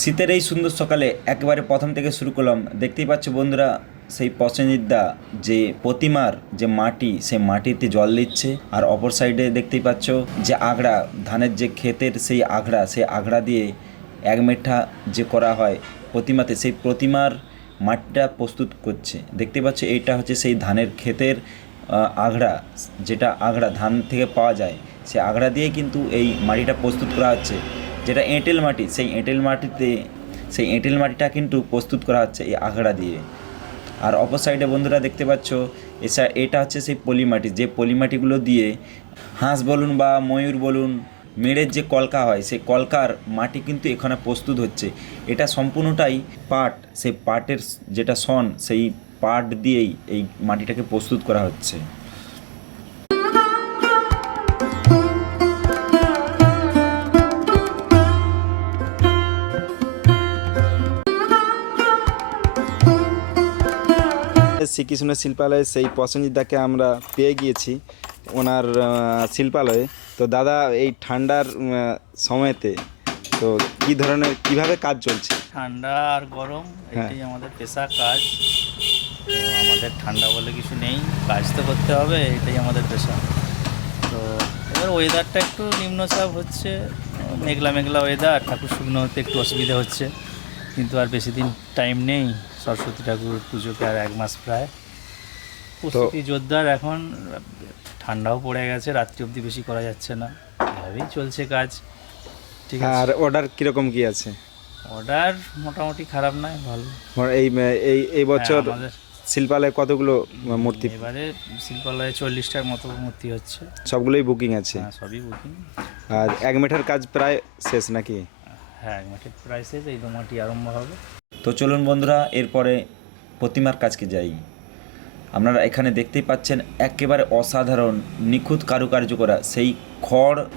শীতের এই সুন্দর সকালে একেবারে প্রথম থেকে শুরু করলাম। দেখতেই পাচ্ছ বন্ধুরা, সেই প্রসেনজিৎদা যে প্রতিমার যে মাটি, সেই মাটিতে জল দিচ্ছে। আর অপর সাইডে দেখতেই পাচ্ছ যে আগড়া, ধানের যে ক্ষেতের সেই আগড়া দিয়ে এক মেঠা যে করা হয় প্রতিমাতে, সেই প্রতিমার মাটিটা প্রস্তুত করছে। দেখতে পাচ্ছ এইটা হচ্ছে সেই ধানের ক্ষেতের আগড়া, যেটা আগড়া ধান থেকে পাওয়া যায়, সেই আগড়া দিয়ে কিন্তু এই মাটিটা প্রস্তুত করা হচ্ছে। যেটা এঁটেল মাটি, সেই এঁটেল মাটিটা কিন্তু প্রস্তুত করা হচ্ছে এই আগড়া দিয়ে। আর অপর সাইডে বন্ধুরা দেখতে পাচ্ছ এটা হচ্ছে সেই পলি মাটি, যে পলি মাটিগুলো দিয়ে হাঁস বলুন বা ময়ূর বলুন, মেড়ের যে কলকা হয়, সেই কলকার মাটি কিন্তু এখানে প্রস্তুত হচ্ছে। এটা সম্পূর্ণটাই পাট, সেই পাটের যেটা সন, সেই পাট দিয়েই এই মাটিটাকে প্রস্তুত করা হচ্ছে। শ্রীকৃষ্ণ শিল্পালয়ে সেই প্রসেনজিৎদাকে আমরা পেয়ে গিয়েছি ওনার শিল্পালয়ে। তো দাদা, এই ঠান্ডার সময়তে তো কী ধরনের কীভাবে কাজ চলছে? ঠান্ডা আর গরম হ্যাঁ। এটাই আমাদের পেশা কাজ। তো আমাদের ঠান্ডা বলে কিছু নেই, কাজ তো করতে হবে, এটাই আমাদের পেশা। তো এবার ওয়েদারটা একটু নিম্নচাপ হচ্ছে, মেঘলা মেঘলা ওয়েদার, ঠাকুর শুকনো হতে একটু অসুবিধা হচ্ছে। কিন্তু আর বেশি দিন টাইম নেই, সরস্বতী ঠাকুর পুজোকে আর 1 মাস প্রায়। প্রস্তুতি জোরদার এখন, ঠান্ডাও পড়ে গেছে, রাত্রি অবধি বেশি করা যাচ্ছে না, এভাবেই চলছে কাজ। ঠিক আছে। আর অর্ডার কীরকম কী আছে? অর্ডার মোটামুটি খারাপ নয়, ভালো। এই এই এই বছর হ্যাঁ, আমাদের শিল্পালয়ে কতগুলো মূর্তি? এবারে শিল্পালয়ে 40টার মতো মূর্তি হচ্ছে। সবগুলোই বুকিং আছে? হ্যাঁ, সবই বুকিং। আর এক মেঠার কাজ প্রায় শেষ নাকি? হ্যাঁ, এক মাঠের প্রাইসেস, এই 2 মাটি আরম্ভ হবে। তো চলুন বন্ধুরা, এরপরে প্রতিমার কাজকে যাই। আপনারা এখানে দেখতেই পাচ্ছেন একেবারে অসাধারণ নিখুঁত কারুকার্য করা সেই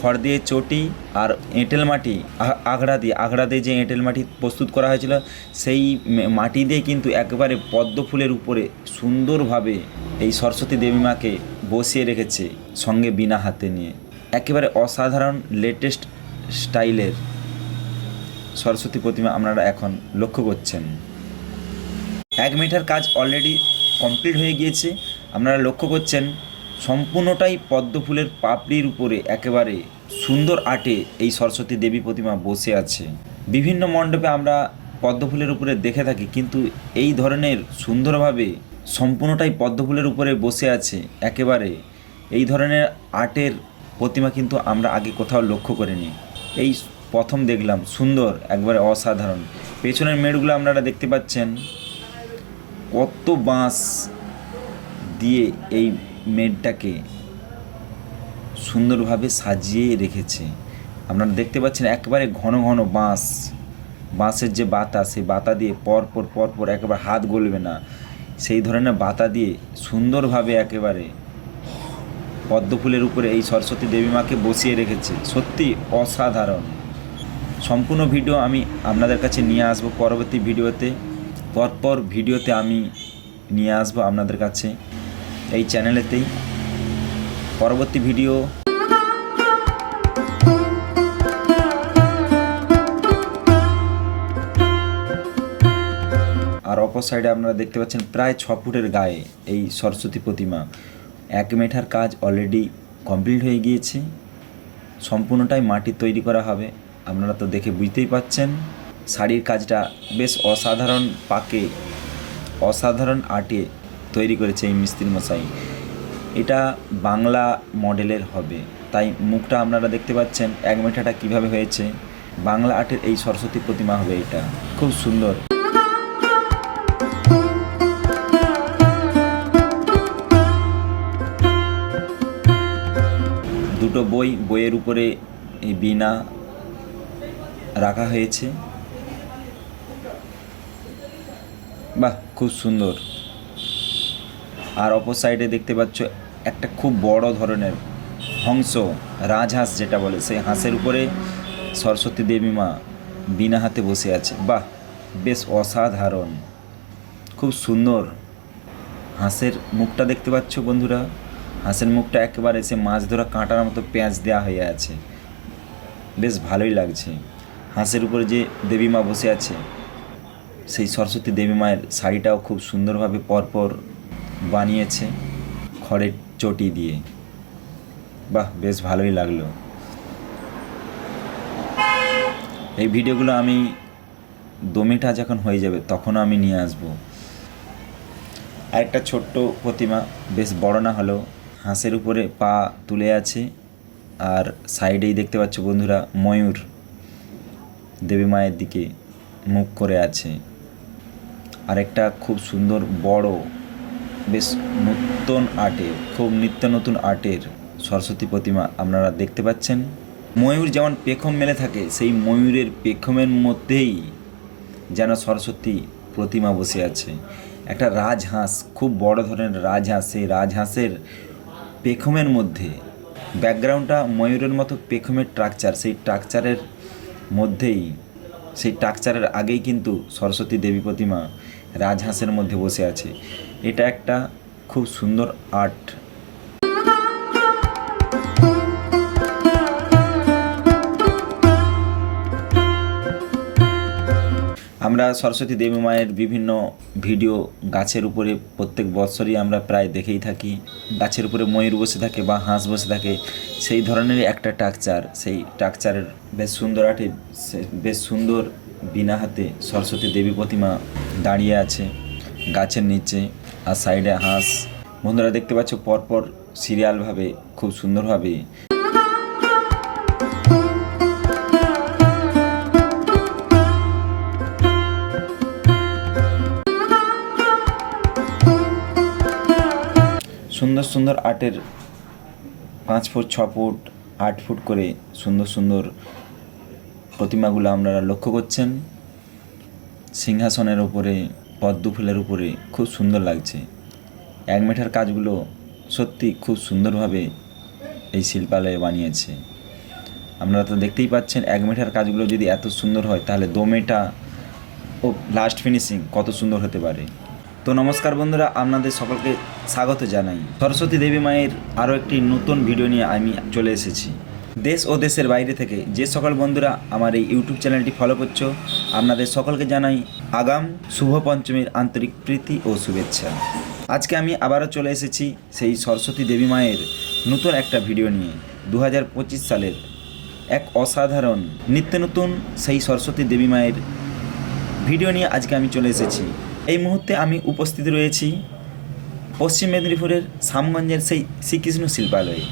খড় দিয়ে চটি আর এঁটেল মাটি, আগড়া দিয়ে যে এঁটেল মাটি প্রস্তুত করা হয়েছিল, সেই মাটি দিয়ে কিন্তু একেবারে পদ্ম ফুলের উপরে সুন্দরভাবে এই সরস্বতী দেবী মাকে বসিয়ে রেখেছে, সঙ্গে বীণা হাতে নিয়ে। একেবারে অসাধারণ লেটেস্ট স্টাইলের সরস্বতী প্রতিমা আপনারা এখন লক্ষ্য করছেন। 1 মিটার কাজ অলরেডি কমপ্লিট হয়ে গিয়েছে। আপনারা লক্ষ্য করছেন সম্পূর্ণটাই পদ্ম ফুলের পাপড়ির উপরে একেবারে সুন্দর আর্টে এই সরস্বতী দেবী প্রতিমা বসে আছে। বিভিন্ন মণ্ডপে আমরা পদ্ম ফুলের উপরে দেখে থাকি, কিন্তু এই ধরনের সুন্দরভাবে সম্পূর্ণটাই পদ্ম ফুলের উপরে বসে আছে একেবারে, এই ধরনের আর্টের প্রতিমা কিন্তু আমরা আগে কোথাও লক্ষ্য করিনি। এই প্রথম দেখলাম, সুন্দর, একবারে অসাধারণ। পেছনের মেড়গুলো আপনারা দেখতে পাচ্ছেন কত বাঁশ দিয়ে এই মেডটাকে সুন্দরভাবে সাজিয়ে রেখেছে। আপনারা দেখতে পাচ্ছেন একেবারে ঘন ঘন বাঁশের যে বাতা, সেই বাতা দিয়ে পর একেবারে হাত গলবে না সেই ধরনের বাতা দিয়ে সুন্দরভাবে একেবারে পদ্ম ফুলের উপরে এই সরস্বতী দেবী মাকে বসিয়ে রেখেছে। সত্যি অসাধারণ। সম্পূর্ণ ভিডিও আমি আপনাদের কাছে নিয়ে আসব পরবর্তী ভিডিওতে। পরপর ভিডিওতে আমি নিয়ে আসবো আপনাদের কাছে এই চ্যানেলেতেই। পরবর্তী ভিডিও আর অপর সাইডে আপনারা দেখতে পাচ্ছেন প্রায় 6 ফুটের গায়ে এই সরস্বতী প্রতিমা। 1 মেঠার কাজ অলরেডি কমপ্লিট হয়ে গিয়েছে, সম্পূর্ণটাই মাটির তৈরি করা হবে। আপনারা তো দেখে বুঝতেই পাচ্ছেন শাড়ির কাজটা বেশ অসাধারণ পাকে, অসাধারণ আর্টে তৈরি করেছে এই মিস্ত্রি মশাই। এটা বাংলা মডেলের হবে, তাই মুখটা আপনারা দেখতে পাচ্ছেন 1 মেঠাটা কীভাবে হয়েছে। বাংলা আর্টের এই সরস্বতী প্রতিমা হবে, এটা খুব সুন্দর। দুটো বইয়ের উপরে এই বীণা রাখা হয়েছে। বাহ, খুব সুন্দর। আর অপর সাইডে দেখতে পাচ্ছ একটা খুব বড় ধরনের হংস, রাজহাঁস যেটা বলে, সেই হাঁসের উপরে সরস্বতী দেবী মা বীণা হাতে বসে আছে। বাহ, বেশ অসাধারণ, খুব সুন্দর। হাঁসের মুখটা দেখতে পাচ্ছ বন্ধুরা, হাঁসের মুখটা একেবারে সে মাছ ধরা কাঁটার মতো পেঁয়াজ দেওয়া হয়ে আছে, বেশ ভালোই লাগছে। হাঁসের উপরে যে দেবী মা বসে আছে সেই সরস্বতী দেবী মায়ের শাড়িটাও খুব সুন্দরভাবে পরপর বানিয়েছে খড়ের চটি দিয়ে। বাহ, বেশ ভালোই লাগলো। এই ভিডিওগুলো আমি দমিটা যখন হয়ে যাবে তখন আমি নিয়ে আসব। আরেকটা ছোট্ট প্রতিমা, বেশ বড় না হলেও, হাঁসের উপরে পা তুলে আছে আর সাইডেই দেখতে পাচ্ছ বন্ধুরা ময়ূর দেবী মায়ের দিকে মুখ করে আছে। আরেকটা খুব সুন্দর বড়, বেশ নতুন আর্টের, খুব নিত্য নতুন আর্টের সরস্বতী প্রতিমা আপনারা দেখতে পাচ্ছেন। ময়ূর যেমন পেখম মেলে থাকে, সেই ময়ূরের পেখমের মধ্যেই যেন সরস্বতী প্রতিমা বসে আছে। একটা রাজহাঁস, খুব বড় ধরনের রাজহাঁস, সেই রাজহাঁসের পেখমের মধ্যে ব্যাকগ্রাউন্ডটা ময়ূরের মতো পেখমের স্ট্রাকচার, সেই স্ট্রাকচারের মধ্যেই, সেই স্ট্রাকচারের আগেই কিন্তু সরস্বতী দেবী প্রতিমা রাজহাঁসের মধ্যে বসে আছে। এটা একটা খুব সুন্দর আর্ট। আমরা সরস্বতী দেবী মায়ের বিভিন্ন ভিডিও গাছের উপরে প্রত্যেক বছরই আমরা প্রায় দেখেই থাকি। গাছের উপরে ময়ূর বসে থাকে বা হাঁস বসে থাকে, সেই ধরনেরই একটা স্ট্রাকচার। সেই স্ট্রাকচারের বেশ সুন্দর আর্টে, বেশ সুন্দর বিনা হাতে সরস্বতী দেবী প্রতিমা দাঁড়িয়ে আছে গাছের নিচে, আর সাইডে হাঁস। বন্ধুরা দেখতে পাচ্ছ পরপর সিরিয়ালভাবে খুব সুন্দরভাবে সুন্দর সুন্দর আর্টের 5 ফুট 6 ফুট 8 ফুট করে সুন্দর সুন্দর প্রতিমাগুলো আপনারা লক্ষ্য করছেন। সিংহাসনের উপরে, পদ্ম ফুলের উপরে খুব সুন্দর লাগছে। এক মেঠার কাজগুলো সত্যি খুব সুন্দরভাবে এই শিল্পালয়ে বানিয়েছে। আপনারা তো দেখতেই পাচ্ছেন, এক মেঠার কাজগুলো যদি এত সুন্দর হয় তাহলে দোমেটা ও লাস্ট ফিনিশিং কত সুন্দর হতে পারে। তো নমস্কার বন্ধুরা, আপনাদের সকলকে স্বাগত জানাই। সরস্বতী দেবী মায়ের আরও একটি নতুন ভিডিও নিয়ে আমি চলে এসেছি। দেশ ও দেশের বাইরে থেকে যে সকল বন্ধুরা আমার এই ইউটিউব চ্যানেলটি ফলো করছো, আপনাদের সকলকে জানাই আগাম শুভ পঞ্চমীর আন্তরিক প্রীতি ও শুভেচ্ছা। আজকে আমি আবারও চলে এসেছি সেই সরস্বতী দেবী মায়ের নতুন একটা ভিডিও নিয়ে। 2025 সালের এক অসাধারণ নিত্য নতুন সেই সরস্বতী দেবী মায়ের ভিডিও নিয়ে আজকে আমি চলে এসেছি। এই মুহূর্তে আমি উপস্থিত রয়েছি পশ্চিম মেদিনীপুরের শ্যামগঞ্জের সেই শ্রীকৃষ্ণ শিল্পালয়ে,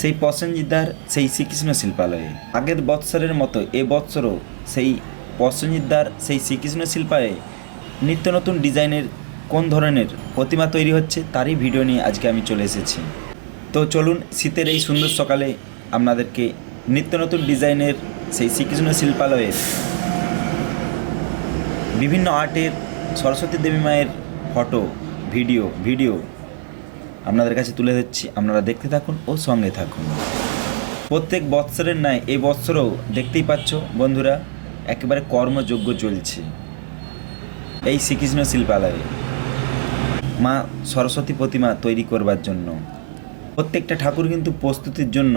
সেই প্রসেনজিৎদার সেই শ্রীকৃষ্ণ শিল্পালয়ে। আগের বৎসরের মতো এবৎসরও সেই প্রসেনজিৎদার সেই শ্রীকৃষ্ণ শিল্পালয়ে নিত্য নতুন ডিজাইনের কোন ধরনের প্রতিমা তৈরি হচ্ছে তারই ভিডিও নিয়ে আজকে আমি চলে এসেছি। তো চলুন, শীতের এই সুন্দর সকালে আপনাদেরকে নিত্য নতুন ডিজাইনের সেই শ্রীকৃষ্ণ শিল্পালয়ের বিভিন্ন আর্টের সরস্বতী দেবী মায়ের ফটো, ভিডিও আপনাদের কাছে তুলে ধরছি। আপনারা দেখতে থাকুন ও সঙ্গে থাকুন। প্রত্যেক বৎসরের ন্যায় এই বৎসরও দেখতেই পাচ্ছ বন্ধুরা, একেবারে কর্মযজ্ঞ চলছে এই শ্রীকৃষ্ণ শিল্পালয়ে মা সরস্বতী প্রতিমা তৈরি করবার জন্য। প্রত্যেকটা ঠাকুর কিন্তু প্রস্তুতির জন্য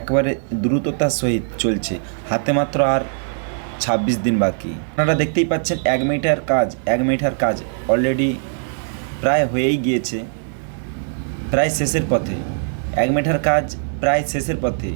একেবারে দ্রুততার সহিত চলছে। হাতে মাত্র আর 26 দিন বাকি। আপনারা দেখতেই পাচ্ছেন এক মিটার কাজ অলরেডি প্রায় হয়েই গিয়েছে, প্রায় শেষের পথে। এক মিটার কাজ প্রায় শেষের পথে।